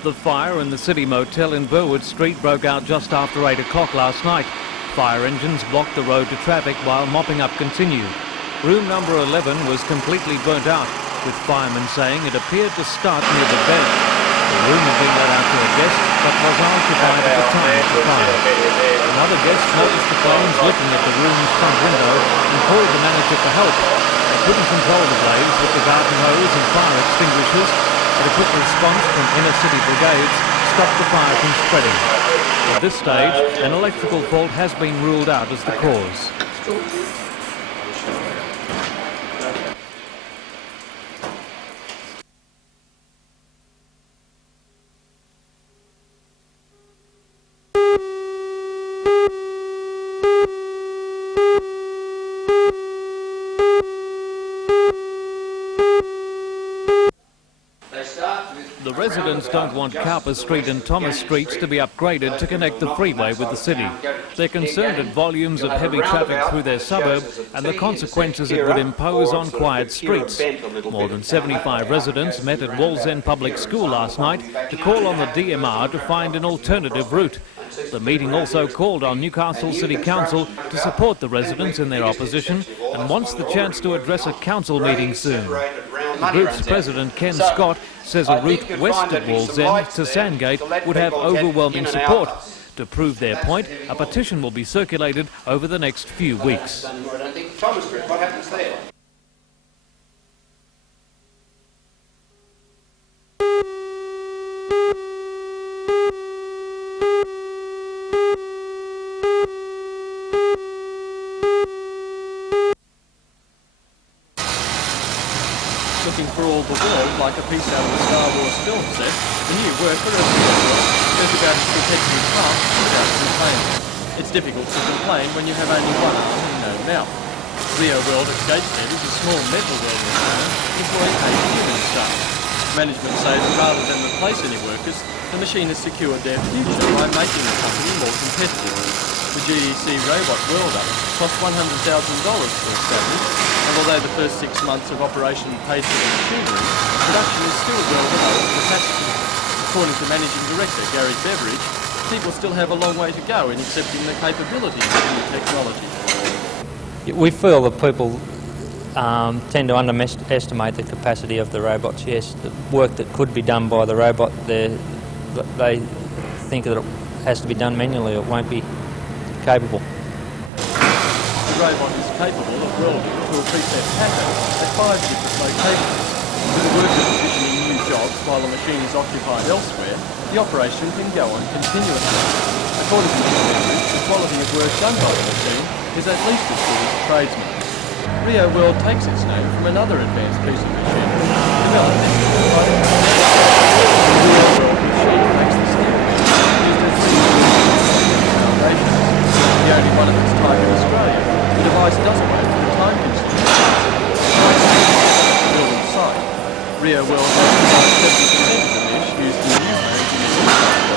The fire in the City Motel in Burwood Street broke out just after 8 o'clock last night. Fire engines blocked the road to traffic while mopping up continued. Room number 11 was completely burnt out, with firemen saying it appeared to start near the bed. The room had been let out to a guest, but was unoccupied at the time of the fire. Another guest noticed the flames licking at the room's front window and called the manager for help. They couldn't control the blaze with the garden hose and fire extinguishers, but a quick response from inner city brigades stopped the fire from spreading. At this stage, an electrical fault has been ruled out as the cause. The residents don't want Calpers Street and Thomas Streets to be upgraded to connect the freeway with the city. They're concerned at volumes of heavy traffic through their suburb and the consequences it would impose on quiet streets. More than 75 residents met at Wallsend Public School last night to call on the DMR to find an alternative route. The meeting also called on Newcastle City Council to support the residents in their opposition and wants the chance to address a council meeting soon. The group's president, Ken Scott, says a route west of Wallsend to Sandgate would have overwhelming support. To prove their point, a petition will be circulated over the next few weeks. Looking for all the world like a piece out of a Star Wars film set, the new worker at goes about his competitive task without complaining. It's difficult to complain when you have only one arm and no mouth. Rio World at Gateshead is a small metal welding firm employing 8 human staff. Management say that rather than replace any workers, the machine has secured their future by making the company more competitive. The GEC robot welder cost $100,000 to establish, and although the first 6 months of operation paid for the machinery, production is still well below its capacity. According to Managing Director Gary Beveridge, people still have a long way to go in accepting the capabilities of new technology. We feel that people tend to underestimate the capacity of the robots. Yes, the work that could be done by the robot, they think that it has to be done manually, it won't be capable. The robot is capable of welding to a preset pattern at 5 different locations. With the worker positioning new jobs while the machine is occupied elsewhere, the operation can go on continuously. According to the Beveridge, the quality of work done by the machine is at least as good as the tradesman. Rio World takes its name from another advanced piece of machinery developed in the Rio World machine makes the steering wheel used as foundations. The only one of its type in Australia, the device doesn't wait for the time consuming building site. Rio World has about 70% of the mesh used in new homes in the East Australia.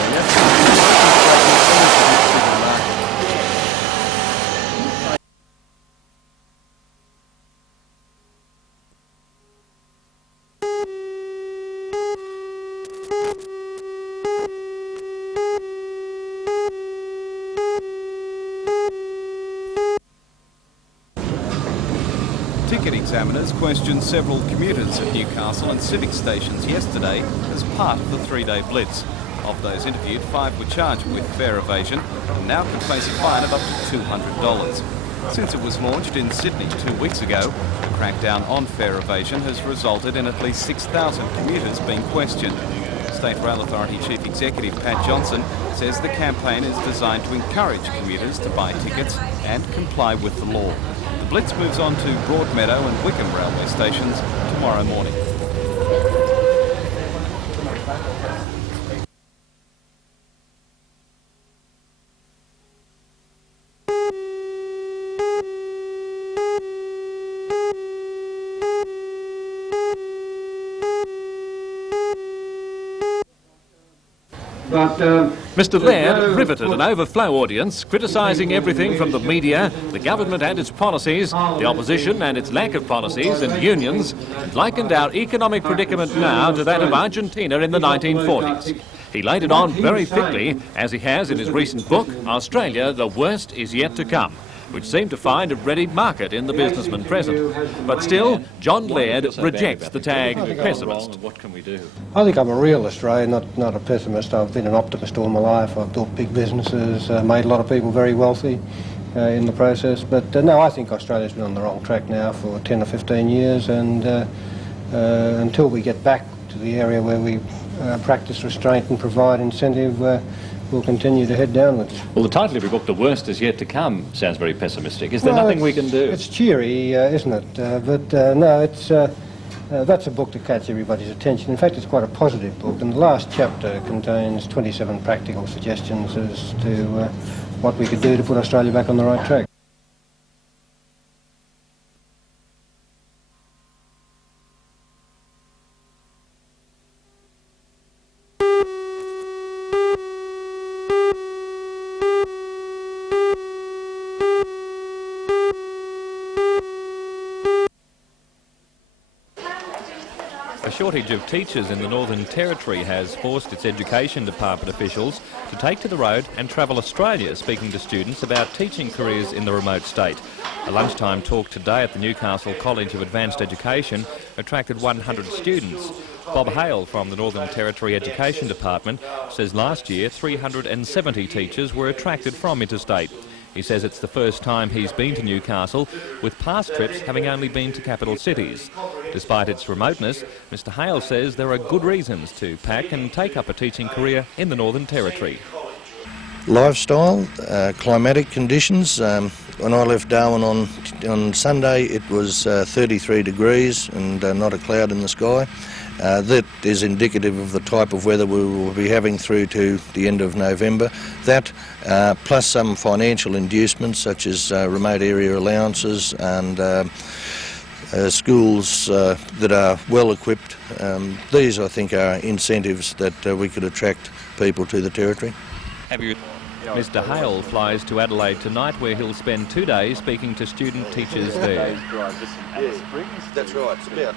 Ticket examiners questioned several commuters at Newcastle and Civic stations yesterday as part of the 3-day blitz. Of those interviewed, 5 were charged with fare evasion and now can face a fine of up to $200. Since it was launched in Sydney 2 weeks ago, the crackdown on fare evasion has resulted in at least 6,000 commuters being questioned. State Rail Authority Chief Executive Pat Johnson says the campaign is designed to encourage commuters to buy tickets and comply with the law. The blitz moves on to Broadmeadow and Wickham railway stations tomorrow morning. But Mr Laird riveted an overflow audience, criticising everything from the media, the government and its policies, the opposition and its lack of policies, and unions, and likened our economic predicament now to that of Argentina in the 1940s. He laid it on very thickly, as he has in his recent book, Australia, the Worst is Yet to Come, which seemed to find a ready market in the businessman present. But still, John Laird rejects the tag pessimist. What can we do? I think I'm a realist, Ray, not a pessimist. I've been an optimist all my life. I've built big businesses, made a lot of people very wealthy in the process. But no, I think Australia's been on the wrong track now for 10 or 15 years, and until we get back to the area where we practice restraint and provide incentive, we'll continue to head downwards. Well, the title of your book, The Worst is Yet to Come, sounds very pessimistic. Is there nothing we can do? It's cheery, isn't it? No, it's that's a book to catch everybody's attention. In fact, it's quite a positive book, and the last chapter contains 27 practical suggestions as to what we could do to put Australia back on the right track. A shortage of teachers in the Northern Territory has forced its Education Department officials to take to the road and travel Australia speaking to students about teaching careers in the remote state. A lunchtime talk today at the Newcastle College of Advanced Education attracted 100 students. Bob Hale from the Northern Territory Education Department says last year 370 teachers were attracted from interstate. He says it's the first time he's been to Newcastle, with past trips having only been to capital cities. Despite its remoteness, Mr Hale says there are good reasons to pack and take up a teaching career in the Northern Territory. Lifestyle, climatic conditions. When I left Darwin on Sunday, it was 33 degrees and not a cloud in the sky. That is indicative of the type of weather we will be having through to the end of November. That, plus some financial inducements such as remote area allowances and schools that are well equipped. These, I think, are incentives that we could attract people to the Territory. Mr Hale flies to Adelaide tonight, where he'll spend 2 days speaking to student teachers there. That's right, it's about.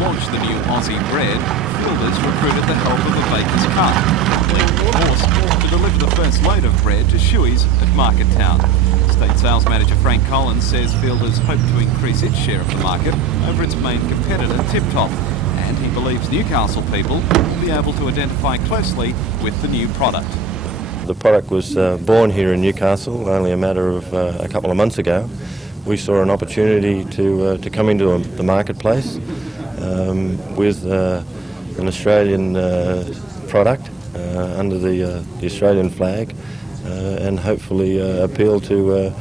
Launch the new Aussie bread, Fielders recruited the help of a baker's cart, leaving the horse to deliver the first load of bread to shoeys at Market Town. State Sales Manager Frank Collins says Fielders hope to increase its share of the market over its main competitor, Tip Top, and he believes Newcastle people will be able to identify closely with the new product. The product was born here in Newcastle only a matter of a couple of months ago. We saw an opportunity to come into the marketplace with an Australian product under the Australian flag and hopefully appeal to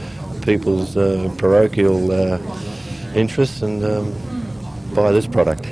people's parochial interests and buy this product.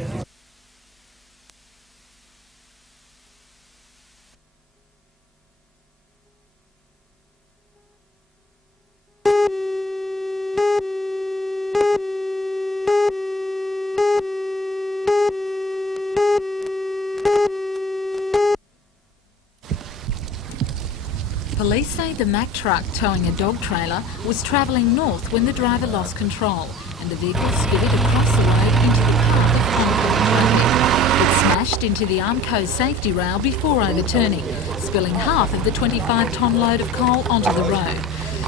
Police say the Mack truck towing a dog trailer was travelling north when the driver lost control and the vehicle skidded across the road into the path of ongoing traffic. It smashed into the Armco safety rail before overturning, spilling half of the 25-tonne load of coal onto the road.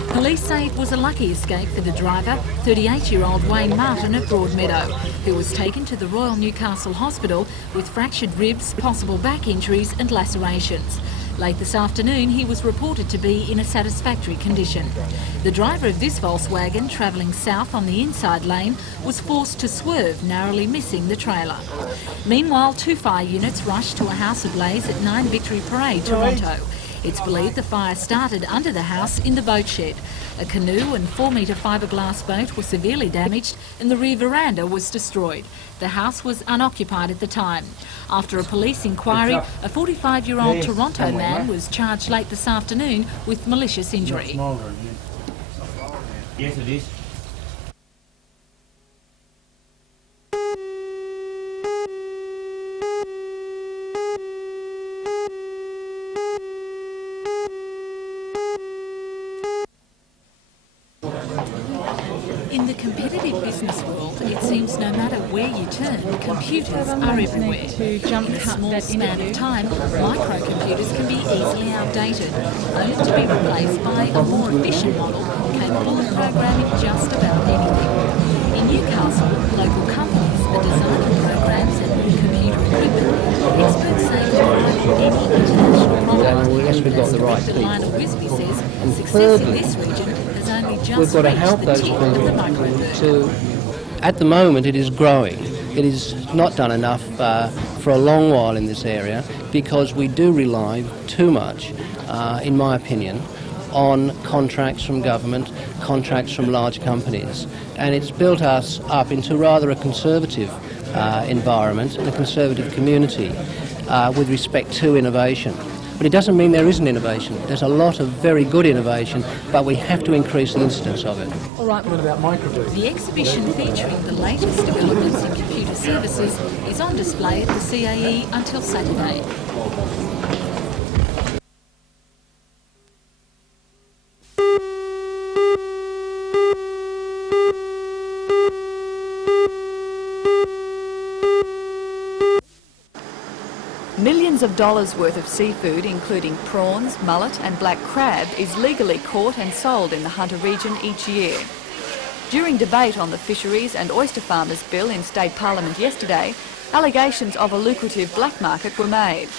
Police say it was a lucky escape for the driver, 38-year-old Wayne Martin of Broadmeadow, who was taken to the Royal Newcastle Hospital with fractured ribs, possible back injuries and lacerations. Late this afternoon, he was reported to be in a satisfactory condition. The driver of this Volkswagen, travelling south on the inside lane, was forced to swerve, narrowly missing the trailer. Meanwhile, 2 fire units rushed to a house ablaze at 9 Victory Parade, Toronto. It's believed the fire started under the house in the boat shed. A canoe and 4-metre fiberglass boat were severely damaged and the rear veranda was destroyed. The house was unoccupied at the time. After a police inquiry, a 45-year-old Toronto man was charged late this afternoon with malicious injury. Yes, it is. In the competitive business world, it seems no matter where you turn, computers are everywhere. In a small span of time, microcomputers can be easily outdated, only to be replaced by a more efficient model capable of programming just about anything. In Newcastle, local companies are designing programs and computer equipment. Experts say could any international product. Yes, we've got the right Director people. Lionel Wisby says And success in thirdly, this region has only just we've got to reached help the those tip people of the microburn. to... At the moment it is growing. It is not done enough for a long while in this area because we do rely too much, in my opinion, on contracts from government, contracts from large companies. And it's built us up into rather a conservative environment and a conservative community with respect to innovation. But it doesn't mean there isn't innovation. There's a lot of very good innovation, but we have to increase the incidence of it. All right, what about microbursts? The exhibition featuring the latest developments in computer services is on display at the CAE until Saturday. Millions of dollars worth of seafood, including prawns, mullet and black crab, is legally caught and sold in the Hunter region each year. During debate on the Fisheries and Oyster Farmers Bill in State Parliament yesterday, allegations of a lucrative black market were made.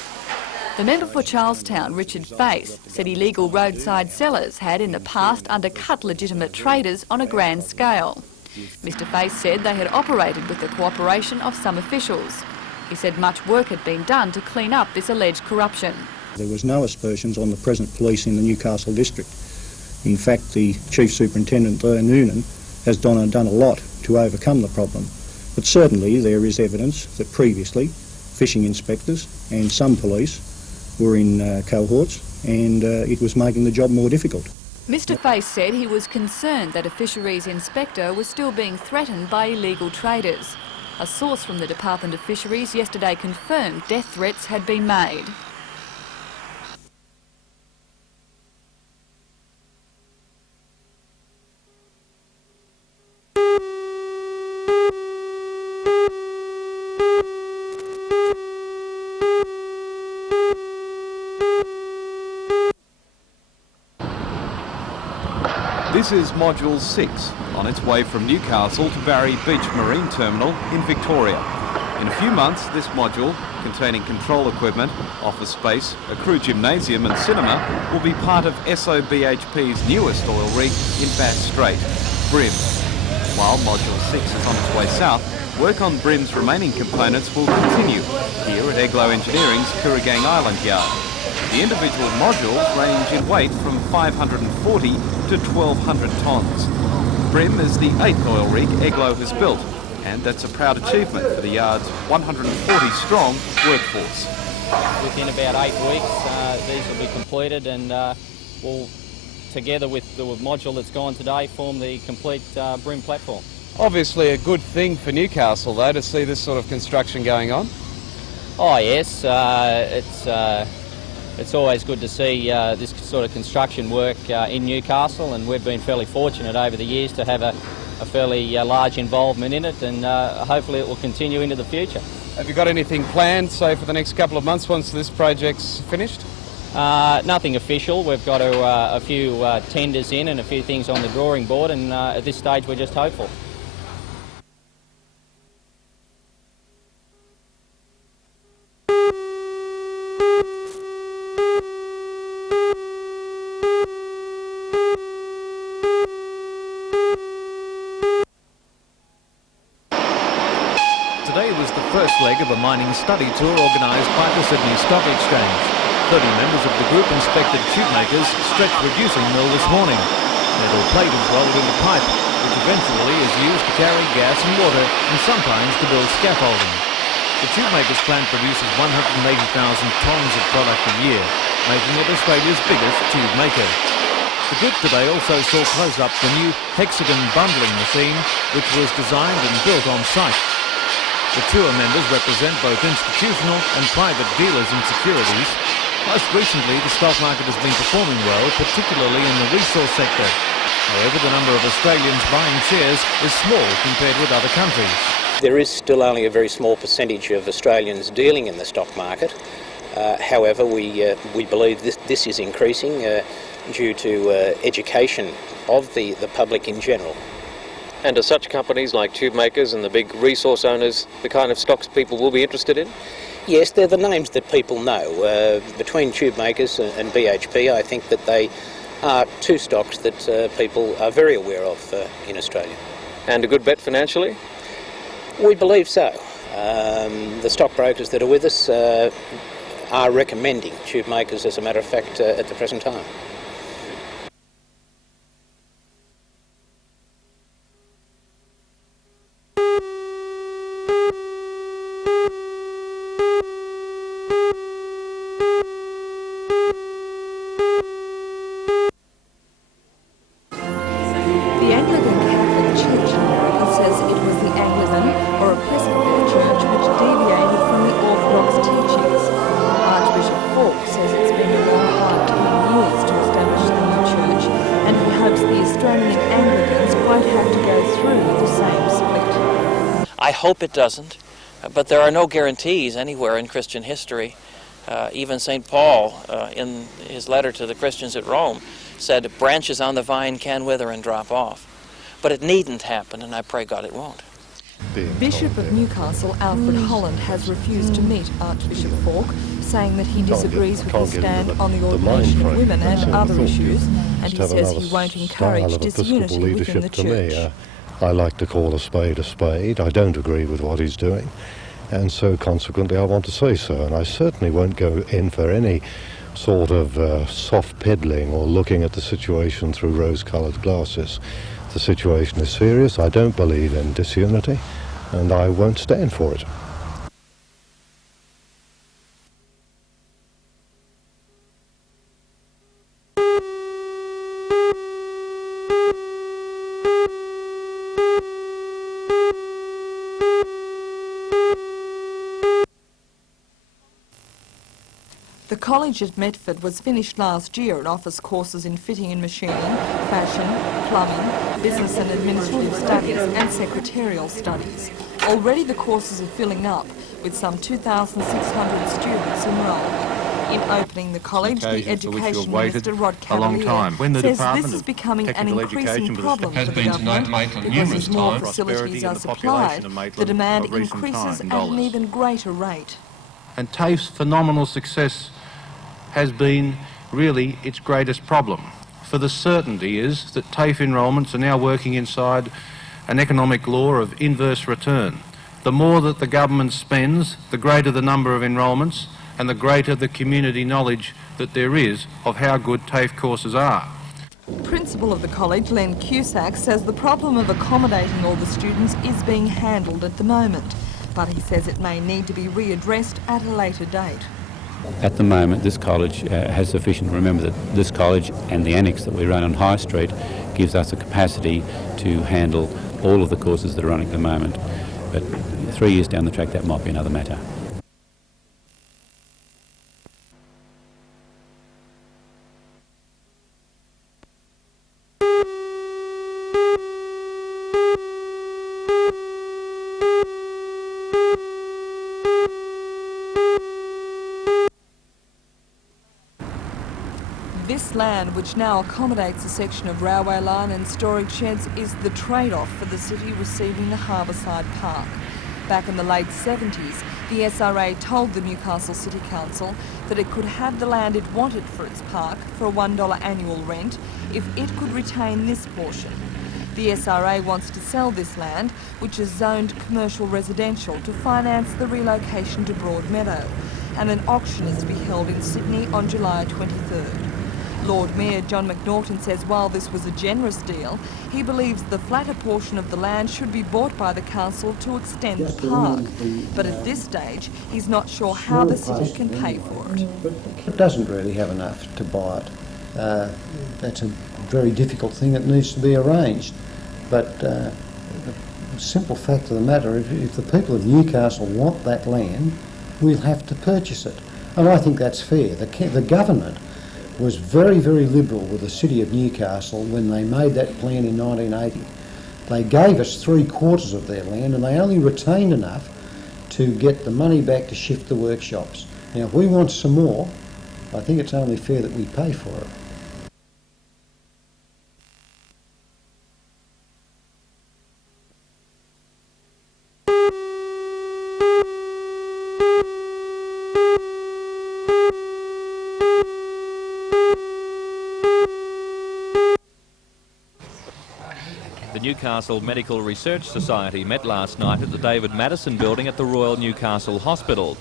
The member for Charlestown, Richard Face, said illegal roadside sellers had in the past undercut legitimate traders on a grand scale. Mr Face said they had operated with the cooperation of some officials. He said much work had been done to clean up this alleged corruption. There was no aspersions on the present police in the Newcastle district. In fact, the Chief Superintendent, there, Noonan, has done a lot to overcome the problem. But certainly there is evidence that previously fishing inspectors and some police were in cohorts and it was making the job more difficult. Mr Face said he was concerned that a fisheries inspector was still being threatened by illegal traders. A source from the Department of Fisheries yesterday confirmed death threats had been made. This is Module 6, on its way from Newcastle to Barry Beach Marine Terminal in Victoria. In a few months, this module, containing control equipment, office space, a crew gymnasium and cinema, will be part of SOBHP's newest oil rig in Bass Strait, Brim. While Module 6 is on its way south, work on Brim's remaining components will continue here at Eglo Engineering's Kooragang Island yard. The individual modules range in weight from 540 to 1,200 tonnes. Brim is the 8th oil rig Eglo has built, and that's a proud achievement for the yard's 140-strong workforce. Within about 8 weeks, these will be completed and will, together with the module that's gone today, form the complete Brim platform. Obviously a good thing for Newcastle, though, to see this sort of construction going on. Oh yes, it's always good to see this sort of construction work in Newcastle, and we've been fairly fortunate over the years to have a fairly large involvement in it, and hopefully it will continue into the future. Have you got anything planned, say, for the next couple of months once this project's finished? Nothing official. We've got a few tenders in and a few things on the drawing board, and at this stage we're just hopeful. Today was the first leg of a mining study tour organised by the Sydney Stock Exchange. 30 members of the group inspected tube makers' Strait reducing mill this morning. Metal plate is rolled into pipe, which eventually is used to carry gas and water and sometimes to build scaffolding. The tube makers plant produces 180,000 tonnes of product a year, making it Australia's biggest tube maker. The group today also saw close up the new hexagon bundling machine, which was designed and built on site. The tour members represent both institutional and private dealers in securities. Most recently, the stock market has been performing well, particularly in the resource sector. However, the number of Australians buying shares is small compared with other countries. There is still only a very small percentage of Australians dealing in the stock market. However, we believe this is increasing due to education of the public in general. And are such companies like tube makers and the big resource owners the kind of stocks people will be interested in? Yes, they're the names that people know. Between tube makers and BHP, I think that they are two stocks that people are very aware of in Australia. And a good bet financially? We believe so. The stockbrokers that are with us are recommending tube makers, as a matter of fact, at the present time. The Anglican Church in America says it was the Anglican or Episcopal Church which deviated from the Orthodox teachings. Archbishop Falk says it's been a long, hard 10 years to establish the new church, and he hopes the Australian Anglicans won't have to go through the same split. I hope it doesn't, but there are no guarantees anywhere in Christian history. Even St. Paul, in his letter to the Christians at Rome, said branches on the vine can wither and drop off. But it needn't happen, and I pray God it won't. Bishop of Newcastle, Alfred Holland, has refused to meet Archbishop Falk, saying that he disagrees with his stand on the ordination of women and other issues, and he says he won't encourage disunity within the church. I like to call a spade a spade. I don't agree with what he's doing, and so consequently I want to say so, and I certainly won't go in for any sort of soft peddling or looking at the situation through rose-coloured glasses. The situation is serious. I don't believe in disunity, and I won't stand for it. The college at Medford was finished last year and offers courses in fitting and machining, fashion, plumbing, business and administrative studies and secretarial studies. Already the courses are filling up, with some 2,600 students enrolled. In opening the college, the Education Minister, Rod Cavalier, says this is becoming an increasing problem for the government because as more facilities are supplied, the demand increases at an even greater rate. And TAFE's phenomenal success has been really its greatest problem. For the certainty is that TAFE enrolments are now working inside an economic law of inverse return. The more that the government spends, the greater the number of enrolments and the greater the community knowledge that there is of how good TAFE courses are. Principal of the college, Len Cusack, says the problem of accommodating all the students is being handled at the moment, but he says it may need to be readdressed at a later date. At the moment, this college has sufficient. Remember that this college and the annex that we run on High Street gives us a capacity to handle all of the courses that are running at the moment. But 3 years down the track, that might be another matter. This land, which now accommodates a section of railway line and storage sheds, is the trade-off for the city receiving the Harbourside Park. Back in the late 70s, the SRA told the Newcastle City Council that it could have the land it wanted for its park for a $1 annual rent if it could retain this portion. The SRA wants to sell this land, which is zoned commercial residential, to finance the relocation to Broadmeadow. and an auction is to be held in Sydney on July 23rd. Lord Mayor John McNaughton says while this was a generous deal, he believes the flatter portion of the land should be bought by the council to extend the park. But at this stage, he's not sure how the city can pay for it. It doesn't really have enough to buy it. That's a very difficult thing that needs to be arranged. But the simple fact of the matter, if the people of Newcastle want that land, we'll have to purchase it. And I think that's fair. The government was very, very liberal with the city of Newcastle when they made that plan in 1980. They gave us 3/4 of their land and they only retained enough to get the money back to shift the workshops. Now, if we want some more, I think it's only fair that we pay for it. The Newcastle Medical Research Society met last night at the David Madison building at the Royal Newcastle Hospital.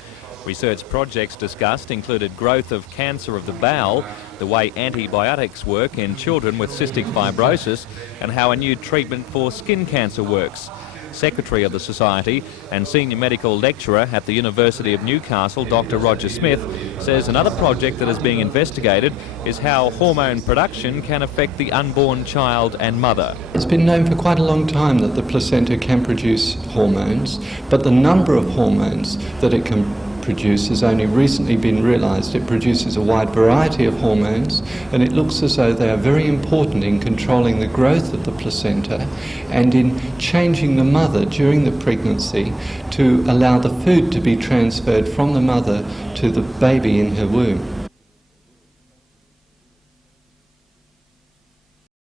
Research projects discussed included growth of cancer of the bowel, the way antibiotics work in children with cystic fibrosis, and how a new treatment for skin cancer works. Secretary of the Society and Senior Medical Lecturer at the University of Newcastle, Dr. Roger Smith, says another project that is being investigated is how hormone production can affect the unborn child and mother. It's been known for quite a long time that the placenta can produce hormones, but the number of hormones that it can produce has only recently been realised. It produces a wide variety of hormones, and it looks as though they are very important in controlling the growth of the placenta and in changing the mother during the pregnancy to allow the food to be transferred from the mother to the baby in her womb.